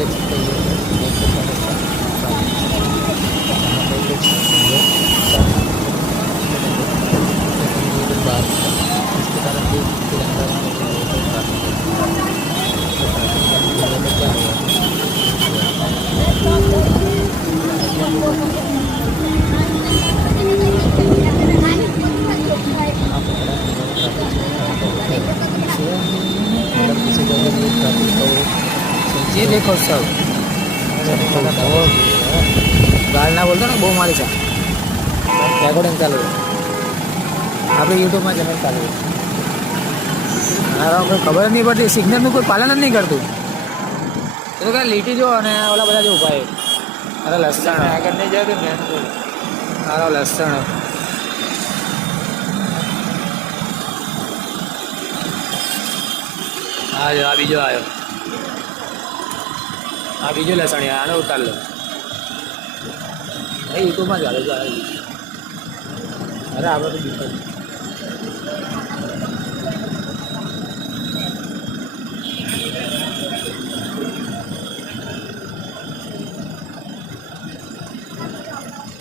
इंजेक्शन चाहिए बाहर इसके कारण भी तिरंगा तो क्या मतलब किसी जगह भी ट्रैफिक तो ये देखो सब ગાળના બોલતો ને બહુ મારી છે રેકોર્ડિંગ ચાલુ આપણે યુટ્યુબમાં ચેનલ ચાલુ મારા કોઈ ખબર જ નહીં પડતી સિગ્નલનું કોઈ પાલન જ નહીં કરતું એ તો કાંઈ લીટી જો અને ઓલા બધા જો ઉભા અરે લસણ આગળ નહીં જાય તો મારો લસણ હા જો આ બીજો આવ્યો આ બીજો લસણ આને ઉતાર લો એ યુટ્યુબમાં ચાલે છે અરે આપણે તો બીજું